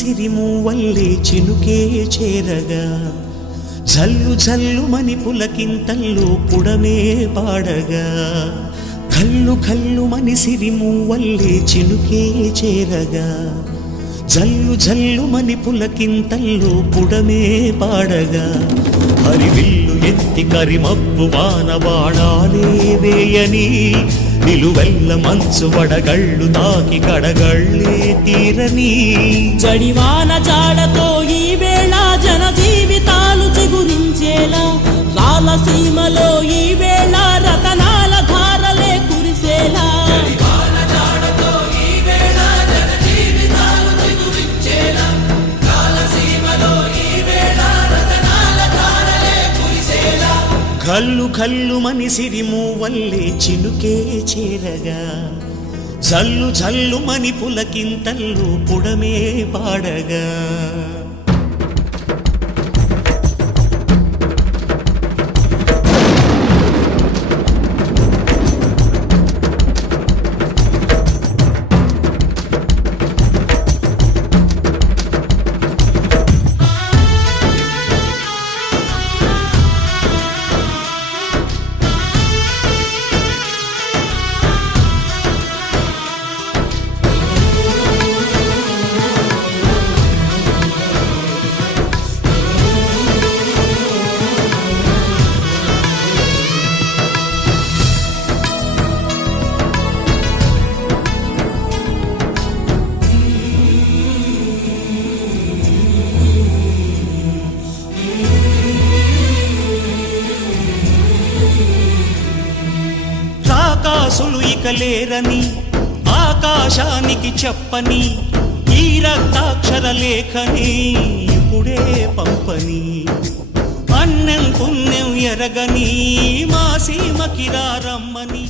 సిరిమూవల్లే చినుకే చేరగా జల్లు జల్లుమని పులకింతల్లో పుడమే పాడగా కల్లు కల్లుమని సిరిమూవల్లే చినుకే చేరగా జల్లు జల్లుమని పులకింతల్లో పుడమే పాడగా హరివిల్లు ఎత్తి కరిమబ్బు వానబాణాలే వేయని నిలువెల్ల మంచు వడగళ్ళు తాకి కడగళ్ళే తీరని జడివాన జాడతో ఈ వేళ జన జీవితాలు చిగురించేలా రాలసీమలో ఈ వేళ రతనాల ధారలే కురిసేలా కల్లు కల్లుమని సిరిమూవల్లే చినుకే చేరగా జల్లు జల్లుమని పులకింతల్లో పుడమే పాడగా రాకాసులు ఇక లేరని ఆకాశానికి చెప్పని ఈ రక్తాక్షర లేఖని ఇప్పుడే పంపని అన్నం పుణ్యం ఎరగని మా సీమకిరా రమ్మని